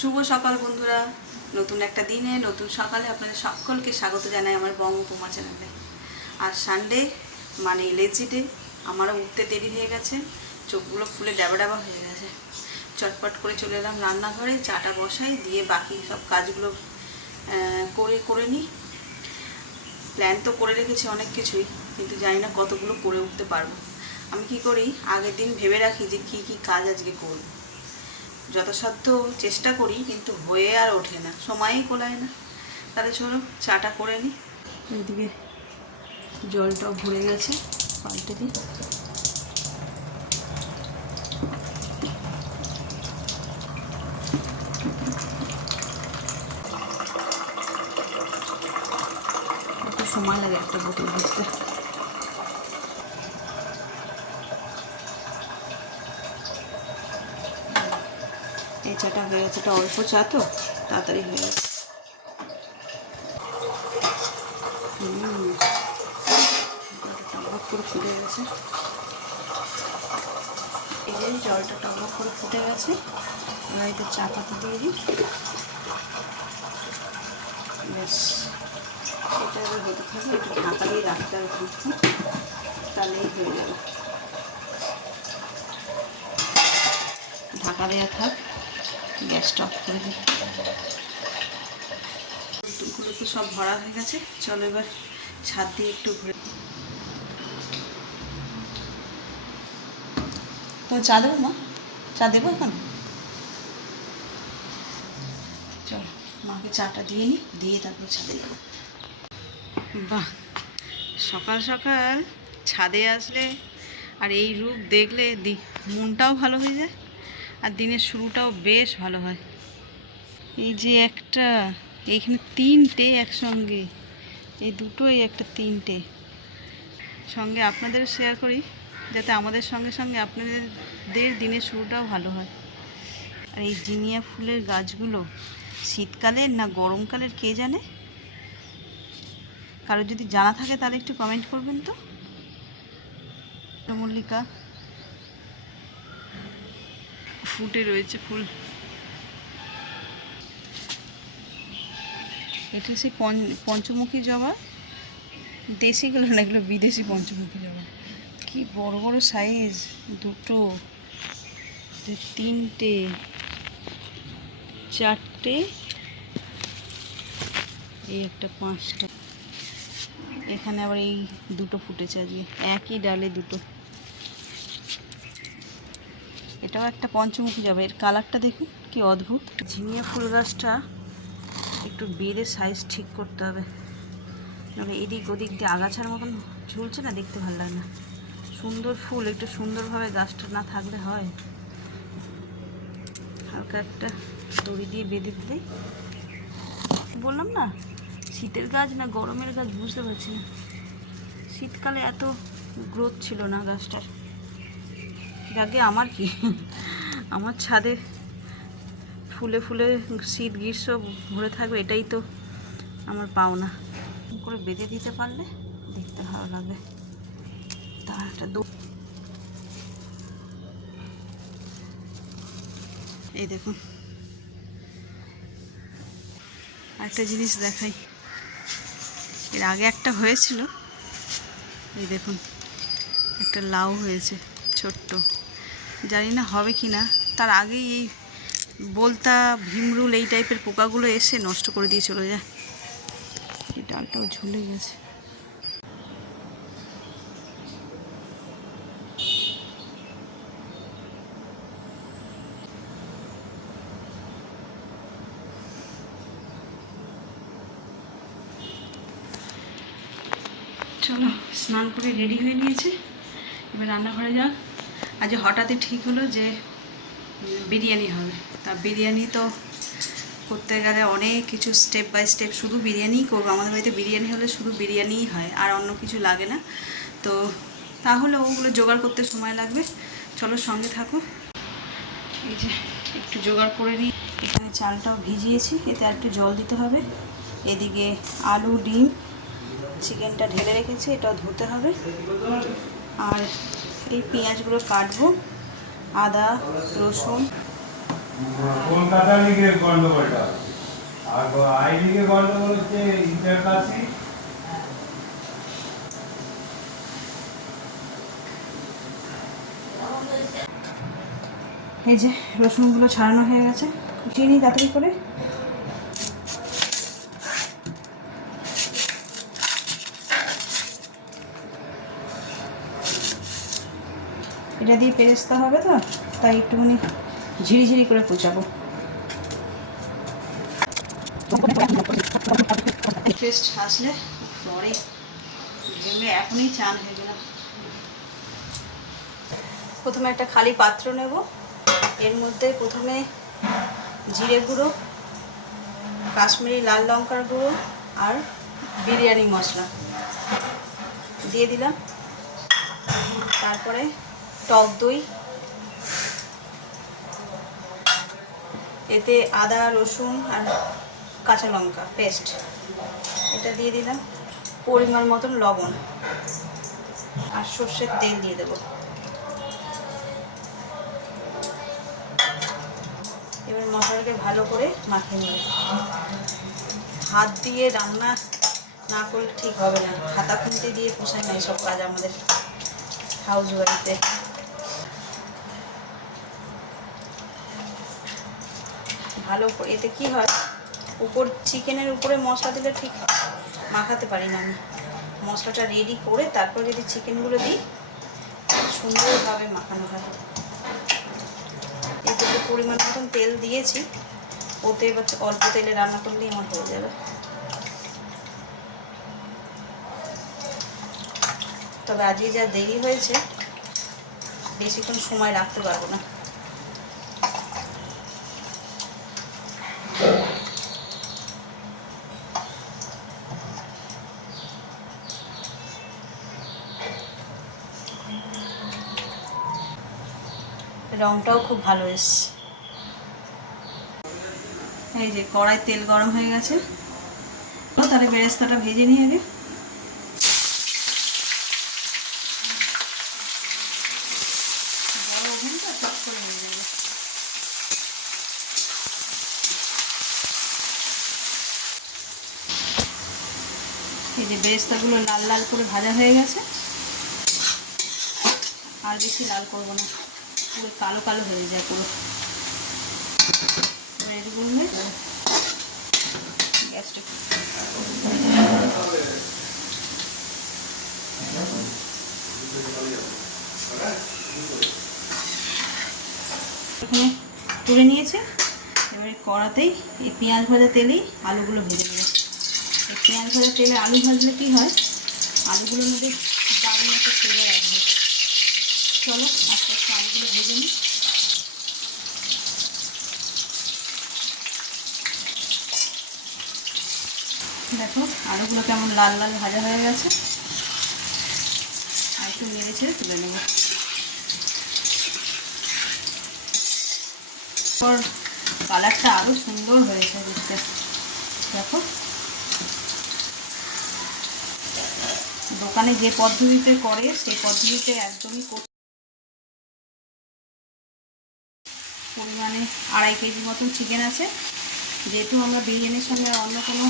শুভ সকাল বন্ধুরা। নতুন একটা দিনে, নতুন সকালে আপনাদের সকলকে স্বাগত জানাই আমার বং উপমা চ্যানেলে। আর সানডে মানে লেজি ডে আমারও উঠতে দেরি হয়ে গেছে, চোখগুলো ফুলে ডাবা ডাবা হয়ে গেছে। চটপট করে চলে এলাম রান্নাঘরে, চাটা বসাই, দিয়ে বাকি সব কাজগুলো করে করে নিই। প্ল্যান তো করে রেখেছি অনেক কিছুই, কিন্তু জানি না কতগুলো করে উঠতে পারব। আমি কি করি, আগের দিন ভেবে রাখি যে কি কি কাজ আজকে করব। যথাসাধ্য চেষ্টা করি, কিন্তু হয়ে আর ওঠে না। সময়ই কোলায় না। তাহলে চলো, চাটা করে নিই এদিকে জলটাও ভরে গেছে, পাল্টে দিই সময় লাগে একটা বোতল ভরতে। চাটা হয়ে গেছে এটা অল্প চা তো, তাড়াতাড়ি হয়ে গেছে। টকবক করে ফুটে গেছে। এই যে জলটা টকবক করে ফুটে গেছে, এবার এতে চা পাতা দিয়ে দিই। সেটা এবার হতে থাকবে একটু ঢাকা দিয়ে রাখতে হবে তাহলেই হয়ে যাবে। ঢাকা দেওয়া থাক। গ্যাসটা অফ করে দিই। টুকগুলো তো সব ভরা হয়ে গেছে। চলো এবার ছাদ দিয়ে একটু ঘুরে তো চা দেবো মা? চা দেবো এখন? চল, মাকে চাটা দিয়ে নিই দিয়ে তারপর ছাদে যাব বাহ, সকাল সকাল ছাদে আসলে আর এই রূপ দেখলে দি মনটাও ভালো হয়ে যায়। আর দিনের শুরুটাও বেশ ভালো হয়। এই যে একটা, এইখানে তিনটে একসঙ্গে, এই দুটোই একটা তিনটে। সঙ্গে আপনাদের শেয়ার করি, যাতে আমাদের সঙ্গে সঙ্গে আপনাদের দিনের শুরুটাও ভালো হয়। আর এই জিনিয়া ফুলের গাছগুলো শীতকালের না গরমকালের কে জানে? কারও যদি জানা থাকে তাহলে একটু কমেন্ট করবেন তো? মল্লিকা ফুটে রয়েছে ফুল। এটা সেই পঞ্চ- পঞ্চমুখী জবা? দেশিগুলো না এগুলো বিদেশি পঞ্চমুখী জবা। কি বড় বড় সাইজ দুটো তিনটে, চারটে, এই একটা পাঁচটা। এখানে আবার এই দুটো ফুটেছে আজকে। একই ডালে দুটো। এটাও একটা পঞ্চমুখী যাবে। এর কালারটা দেখুন, কি অদ্ভুত। ঝিঙে ফুল গাছটা একটু বেঁধে সাইজ ঠিক করতে হবে। নাহলে এদিক ওদিক দিয়ে আগাছার মতন ঝুলছে না, দেখতে ভালো লাগে না। সুন্দর ফুল, একটু সুন্দরভাবে গাছটা না থাকলে হয়। হালকা একটা দড়ি দিয়ে বেঁধে দিলেই বললাম না, শীতের গাছ না গরমের গাছ বুঝতে পারছি না। শীতকালে এত গ্রোথ ছিল না গাছটার। যাকে আমার কি? আমার ছাদে ফুলে ফুলে শীত, গ্রীষ্ম ভরে থাকবে, এটাই তো আমার পাওনা। করে বেঁধে দিতে পারলে দেখতে ভালো লাগবে। তার একটা দো এই দেখুন। একটা জিনিস দেখাই। এর আগে একটা হয়েছিল। এই দেখুন, একটা লাউ হয়েছে, ছোট্ট। জানি না হবে কি না। তার আগেই এই বলতা, ভীমরুল এই টাইপের পোকাগুলো এসে নষ্ট করে দিয়ে চলে যায় এই ডালটাও ঝুলে গেছে। চলো, স্নান করে রেডি হয়ে নিয়েছে। এবার রান্নাঘরে যাক। আজ হঠাৎই ঠিক হলো যে বিরিয়ানি হবে। তা বিরিয়ানি তো করতে গেলে অনেক কিছু স্টেপ বাই স্টেপ শুধু বিরিয়ানিই করব। আমাদের বাড়িতে বিরিয়ানি হলে শুধু বিরিয়ানিই হয়, আর অন্য কিছু লাগে না। তো তাহলে ওগুলো জোগাড় করতে সময় লাগবে। চলো সঙ্গে থাকো। এই যে একটু জোগাড় করে নিই। এখানে চালটাও ভিজিয়েছি, এতে একটু জল দিতে হবে। এদিকে আলু, ডিম, চিকেনটা ঢেলে রেখেছি, এটাও ধুতে হবে। আর এই পেঁয়াজগুলো কাটবো আদা রসুন। কলকাতা লিগের গন্ডগোলটা। আর আই লিগের গন্ডগোল হচ্ছে ইন্টারকাশি এই যে রসুনগুলো ছাড়ানো হয়ে গেছে। কুচিয়ে নিই তাড়াতাড়ি করে। এটা দিয়ে পেরেস্তা হবে তো, তাই একটুখানি ঝিরিঝিরি করে কুচাবো। পেস্ট আসলে পরে। এখনই চান হয়ে গেলাম প্রথমে একটা খালি পাত্র নেব। এর মধ্যে প্রথমে জিরে গুঁড়ো, কাশ্মীরি লাল লঙ্কার গুঁড়ো আর বিরিয়ানি মশলা। দিয়ে দিলাম। তারপরে টক দই। এতে আদা, রসুন আর কাঁচা লঙ্কা, পেস্ট। এটা দিয়ে দিলাম। পরিমাণ মতন লবণ। আর সর্ষের তেল দিয়ে দেবো। এবার মশলাটাকে ভালো করে মাখিয়ে নেবে। হাত দিয়ে রান্না না করলে ঠিক হবে না। হাতা খুঁতে দিয়ে পোষায় না এইসব কাজ আমাদের হাউস ওয়াইফে ভালো এতে কি হয়? উপর চিকেনের উপরে মশলা দিলে ঠিক মাখাতে পারি না আমি। মশলাটা রেডি করে তারপর যদি চিকেনগুলো দিই, সুন্দরভাবে মাখানো হয়। এতে তো পরিমাণ মতন তেল দিয়েছি। ওতে এবার অল্প তেলে রান্না করলেই আমার হয়ে যাবে। তবে আজকে যা দেরি হয়েছে, বেশিক্ষণ সময় রাখতে পারব না। রংটাও খুব ভালো এসছে এই যে কড়াই তেল গরম হয়ে গেছে। তাহলে বেরেস্তাটা ভেজে নিই আগে এই যে বেরেস্তাগুলো লাল লাল করে ভাজা হয়ে গেছে। আর বেশি লাল করব না। পুরো কালো কালো হয়ে যায় পুরো। করলে গ্যাসটা এখানে তুলে নিয়েছে। এবারে কড়াতেই এই পেঁয়াজ ভাজা তেলেই আলুগুলো ভেজে নেবে। এই পেঁয়াজ ভাজা তেলে আলু ভাজলে কি হয়? আলুগুলোর মধ্যে দারুণ একটা ফ্লেভার অ্যাড হয়। চলো আলুগুলো ভেজে নিই। দেখো, আলুগুলো কেমন লাল লাল ভাজা হয়ে গেছে। আর একটু নেড়ে ছেড়ে তুলে নেব। কালারটা আরও সুন্দর হয়েছে দেখতে। দেখো। দোকানে যে পদ্ধতিতে করে, সেই পদ্ধতিতে একদমই কর- পরিমাণে আড়াই কেজি মতন চিকেন আছে। যেহেতু আমরা বিরিয়ানির সঙ্গে অন্য কোনো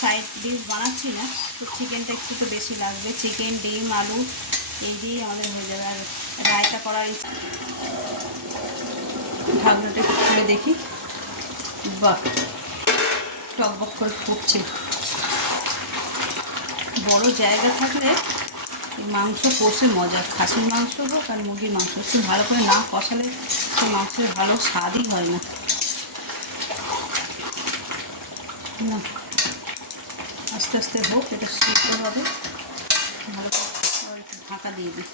সাইড ডিশ বানাচ্ছি না, তো চিকেনটা একটু তো বেশি লাগবে। চিকেন ডিম, আলু, এই দিয়েই আমাদের হয়ে যাবে। আর রায়তা করার ঢাকনাটা একটু খুলে দেখি। বাহ! টকবক করে ফুটছে। বড় জায়গা থাকলে মাংস কষে মজা, খাসির মাংস হোক আর মুরগির মাংস, একটু ভালো করে না কষালে সে মাংসের ভালো স্বাদই হয় না। আস্তে আস্তে হোক, এটা সিদ্ধ হবে। ভালো করে ঢাকা দিয়ে দিই।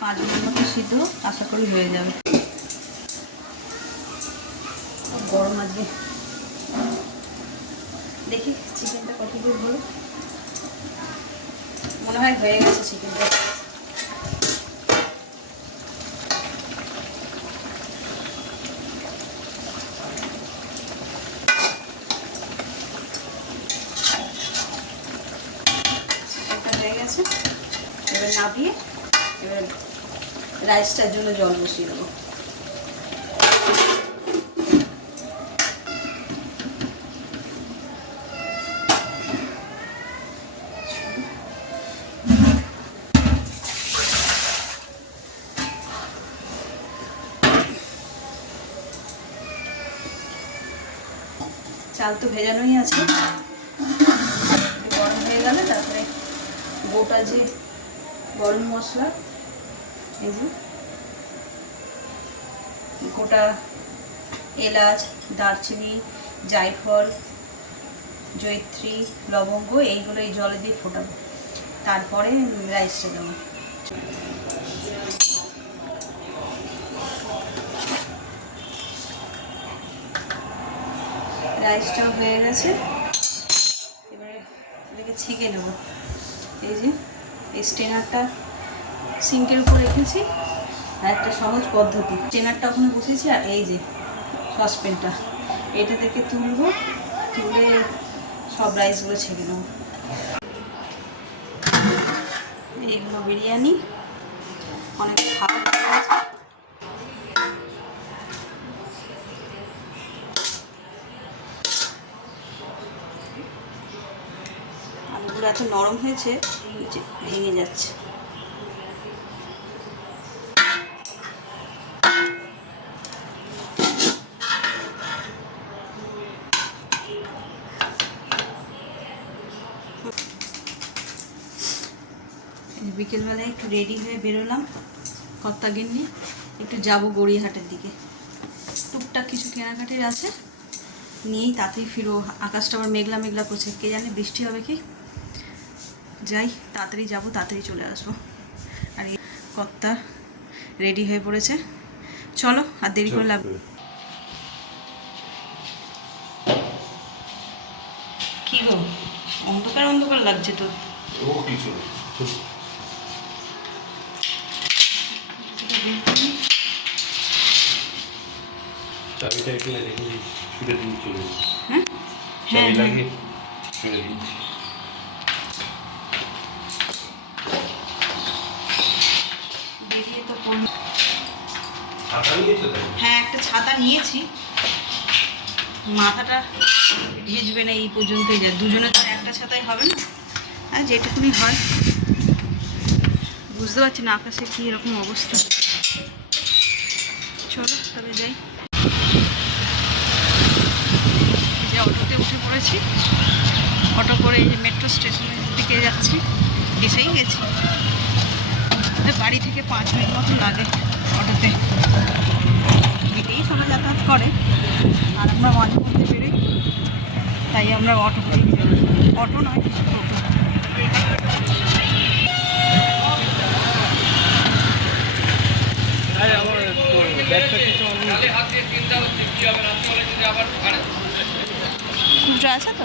পাঁচ মিনিট সিদ্ধ আশা করি হয়ে যাবে। গরম আজকে। দেখি, চিকেনটা কত দূর হলো? মনে হয় হয়ে গেছে চিকেনটা চিকেনটা হয়ে গেছে এবার নাবিয়ে এবার রাইসটার জন্য জল বসিয়ে দেবো চাল তো ভেজানোই আছে। গরম হয়ে গেলে তারপরে গোটা যে গরম মশলা, এই যে গোটা এলাচ, দারচিনি, জায়ফল জৈত্রী লবঙ্গ, এইগুলো এই জলে দিয়ে ফোটাবো। তারপরে রাইসটা দেবো। রাইসটাও হয়ে গেছে। এবারে এটাকে ছেঁকে নেব। এই যে, এই স্টেনারটা সিঙ্কের উপর রেখেছি। আর একটা সহজ পদ্ধতি। স্টেনারটা ওখানে বসেছি আর এই যে সসপ্যানটা, এটা থেকে তুলবো, তুলে সব রাইসগুলো ছেঁকে নেব। এইগুলো বিরিয়ানি, অনেক খারাপ হয়ে এত নরম হয়েছে ভেঙে যাচ্ছে। বিকেলবেলায় একটু রেডি হয়ে বেরোলাম, কর্তা গিন্নি, একটু যাব গড়িয়াহাটের দিকে। টুকটাক কিছু কেনাকাটির আছে, নিয়েই তাড়াতাড়ি ফিরো। আকাশটা আবার মেঘলা মেঘলা করছে, কে জানে বৃষ্টি হবে কি? যাই তাড়াতাড়ি যাব তাড়াতাড়ি চলে আসব। আর এই কর্তা রেডি হয়ে পড়েছে। চলো আর দেরি করে লাভ কি গো? অন্ধকার অন্ধকার লাগছে তো। চাবিটা এখানে রেখে দিই ছুটে দিয়ে চলে হ্যাঁ? হ্যাঁ হ্যাঁ লাগিয়ে ছুটে দিই বেরিয়ে তো পড়ল ছাতা নিয়েছো তাই হ্যাঁ একটা ছাতা নিয়েছি। মাথাটা ভিজবে না এই পর্যন্তই যায় দুজনে তো একটা ছাতাই হবে না। হ্যাঁ যেটুকুনি হয়। বুঝতে পারছি না আকাশে কী এরকম অবস্থা। চলো তবে যাই। যে অটোতে উঠে পড়েছি। অটো করে এই যে মেট্রো স্টেশনের দিকে যাচ্ছি। এসেই গেছি। বাড়ি থেকে পাঁচ মিনিট মতো লাগে। অটোতে। হেঁটেই সবাই যাতায়াত করে। আর আমরা মাঝে মধ্যে বেরোই। তাই আমরা অটো করি। অটো নয়, টোটো। খুচরো আছে তো?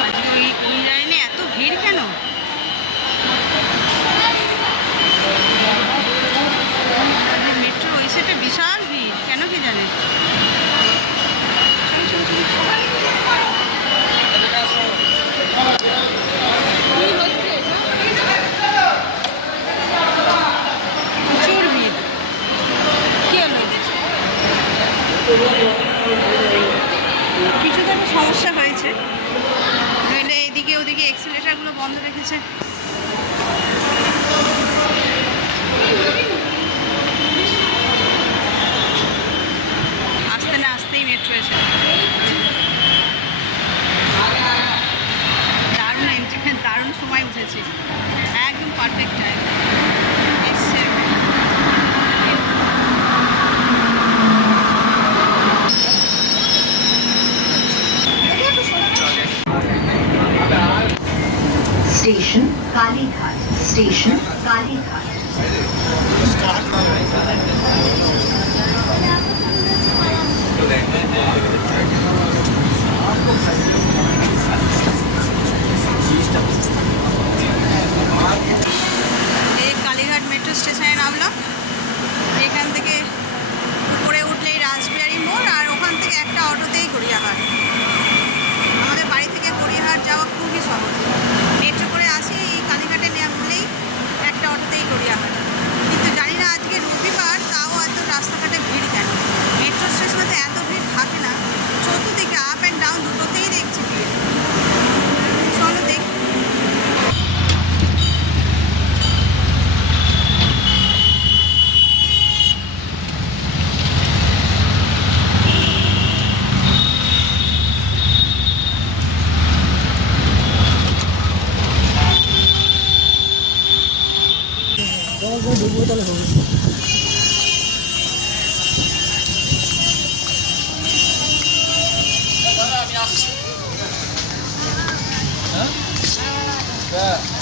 আজকে ওই কোন লাইনে এত ভিড় কেন মেট্রো ওই সাইডে বিশাল ভিড় কেন কি জানে চল, চল, চল। প্রচুর ভিড় কি হলো কিছু তো সমস্যা হয়েছে। নইলে এইদিকে ওদিকে এক্সিলেটারগুলো বন্ধ রেখেছে আসতে না আসতেই মেট্রো এসে দারুণ এন্ট্রি দারুণ সময় উঠেছে একদম পারফেক্ট টাইম এসছে station, Kalighat. Station, Kalighat. Kalighat metro স্টেশনে নামলাম এখান থেকে উপরে উঠলেই রাজবিহারি মোড় আর ওখান থেকে একটা অটোতেই গড়িয়াহাট। আমাদের বাড়ি থেকে গড়িয়াহাট যাওয়া খুবই সহজ। 度量 that?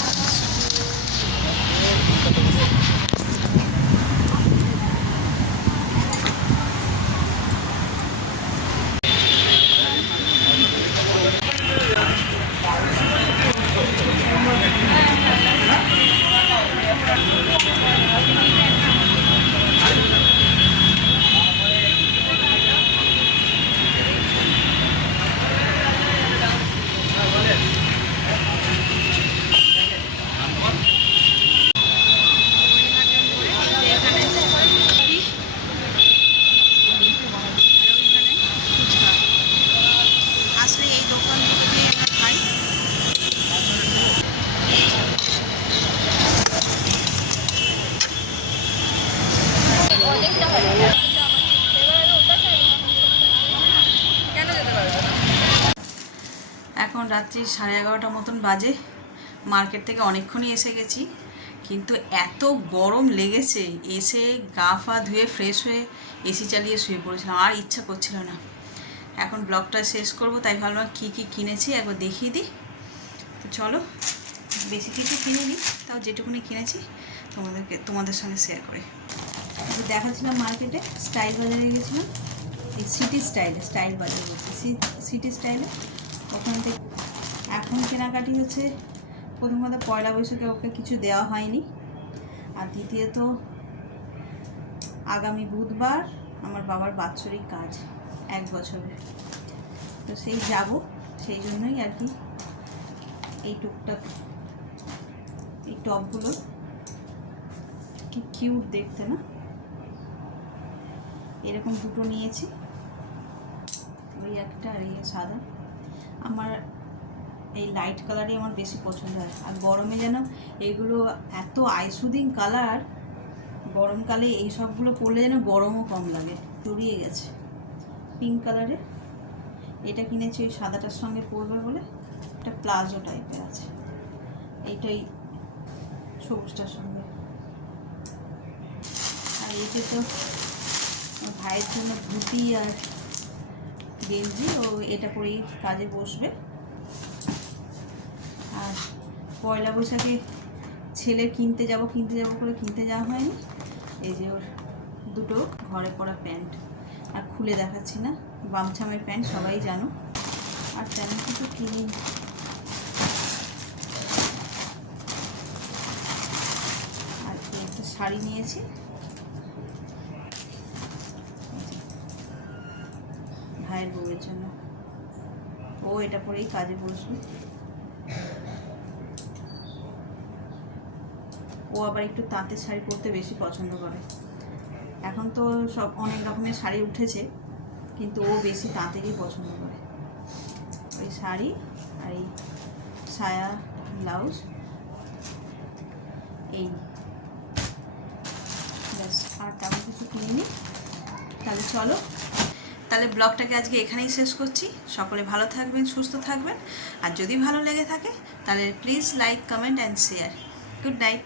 সাড়ে এগারোটা মতন বাজে। মার্কেট থেকে অনেকক্ষণই এসে গেছি। কিন্তু এত গরম লেগেছে, এসে গা ফা ধুয়ে ফ্রেশ হয়ে এসি চালিয়ে শুয়ে পড়েছিলাম, আর ইচ্ছা করছিল না। এখন ব্লগটা শেষ করব, তাই ভাবলাম কী কী কিনেছি একবার দেখিয়ে দিই। তো চলো, বেশি কিছু কিনে নিই তাও যেটুকুনি কিনেছি, তোমাদেরকে, তোমাদের সঙ্গে শেয়ার করে। দেখাচ্ছিলাম মার্কেটে স্টাইল বাজারে গেছিলাম। সিটি স্টাইলে স্টাইল বাজার বলছে সিটি স্টাইলে ওখান থেকে এখন কেনাকাটি হচ্ছে। প্রথমত পয়লা বৈশাখে ওকে কিছু দেওয়া হয়নি। আর দ্বিতীয়ত, আগামী বুধবার আমার বাবার বাৎসরিক কাজ, এক বছরের। তো সেই যাব, সেই জন্যই আর কি এই টুকটাক, এই টপগুলো। কি কিউট দেখতে না? এরকম দুটো নিয়েছি। ওই একটা আর এই সাদা। আমার এই লাইট কালারই আমার বেশি পছন্দ হয়। আর গরমে যেন এগুলো এত আইসুদিং কালার গরমকালে এই সবগুলো পরলে যেন গরমও কম লাগে। জড়িয়ে গেছে। পিঙ্ক কালারের এটা কিনেছি ওই সাদাটার সঙ্গে পরবে বলে। একটা প্লাজো টাইপের আছে। এইটাই সবুজটার সঙ্গে। আর এইটা তো ভাইয়ের জন্য ধুতি আর গেঞ্জি, ও এটা পরেই কাজে বসবে। আর পয়লা বৈশাখে ছেলে কিনতে যাব কিনতে যাব করে কিনতে যাওয়া হয়নি। এই যে ওর দুটো ঘরে পরা প্যান্ট। আর খুলে দেখাচ্ছি না, বামছামের প্যান্ট, সবাই জানো। আর তেমন কিছু কিনি আর একটা শাড়ি নিয়েছি। ভাইয়ের বউয়ের জন্য। ও এটা পরেই কাজে বসবে। ও আবার একটু তাঁতের শাড়ি পরতে বেশি পছন্দ করে। এখন তো সব অনেক রকমের শাড়ি উঠেছে, কিন্তু ও বেশি তাঁতেরই পছন্দ করে। ওই শাড়ি আর এই সায়া ব্লাউজ, এই। ব্যাস, আর তেমন কিছু কিনিনি তাহলে চলো, তাহলে ব্লগটাকে আজকে এখানেই শেষ করছি। সকলে ভালো থাকবেন, সুস্থ থাকবেন। আর যদি ভালো লেগে থাকে, তাহলে please like comment and share good night